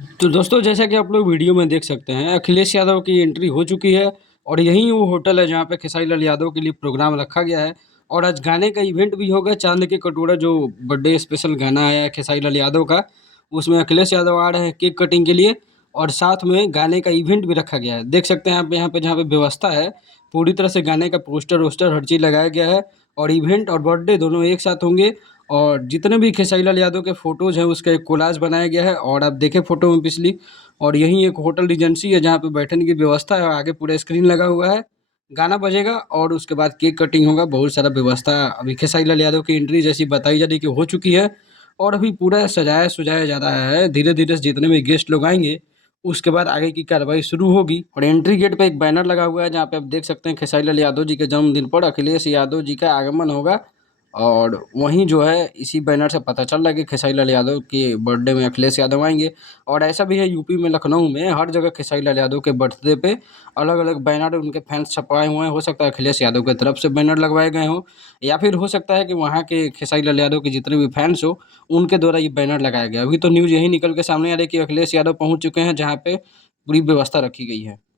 तो दोस्तों जैसा कि आप लोग वीडियो में देख सकते हैं अखिलेश यादव की एंट्री हो चुकी है और यही वो होटल है जहाँ पे खेसारी लाल यादव के लिए प्रोग्राम रखा गया है। और आज गाने का इवेंट भी होगा। चांद के कटोरा जो बर्थडे स्पेशल गाना आया है खेसारी लाल यादव का, उसमें अखिलेश यादव आ रहे हैं केक कटिंग के लिए और साथ में गाने का इवेंट भी रखा गया है। देख सकते हैं आप यहाँ पे जहाँ पे व्यवस्था है पूरी तरह से गाने का पोस्टर वोस्टर हर चीज़ लगाया गया है और इवेंट और बर्थडे दोनों एक साथ होंगे। और जितने भी खेसारी लाल यादव के फ़ोटोज़ हैं उसका एक कोलाज बनाया गया है और आप देखें फ़ोटो में पिछली। और यहीं एक होटल रिजेंसी है जहाँ पे बैठने की व्यवस्था है, आगे पूरा स्क्रीन लगा हुआ है, गाना बजेगा और उसके बाद केक कटिंग होगा। बहुत सारा व्यवस्था अभी खेसारी लाल यादव की एंट्री जैसी बताई जा रही कि हो चुकी है और अभी पूरा सजाया-सुजाया जा रहा है। धीरे-धीरे से जितने भी गेस्ट लोग आएँगे, उसके बाद आगे की कार्रवाई शुरू होगी। और एंट्री गेट पे एक बैनर लगा हुआ है जहाँ पे आप देख सकते हैं खेसारी लाल यादव जी के जन्मदिन पर अखिलेश यादव जी का आगमन होगा। और वहीं जो है इसी बैनर से पता चल रहा है कि खेसारी लाल यादव के बर्थडे में अखिलेश यादव आएँगे। और ऐसा भी है यूपी में लखनऊ में हर जगह खेसारी लाल यादव के बर्थडे पे अलग-अलग बैनर उनके फैन्स छपवाए हुए हैं। हो सकता है अखिलेश यादव की तरफ से बैनर लगवाए गए हों या फिर हो सकता है कि वहाँ के खेसारी लाल यादव के जितने भी फैन्स हों, उनके द्वारा ये बैनर लगाया गया है। अभी तो न्यूज़ यही निकल के सामने आ रही है कि अखिलेश यादव पहुँच चुके हैं जहाँ पे पूरी व्यवस्था रखी गई है।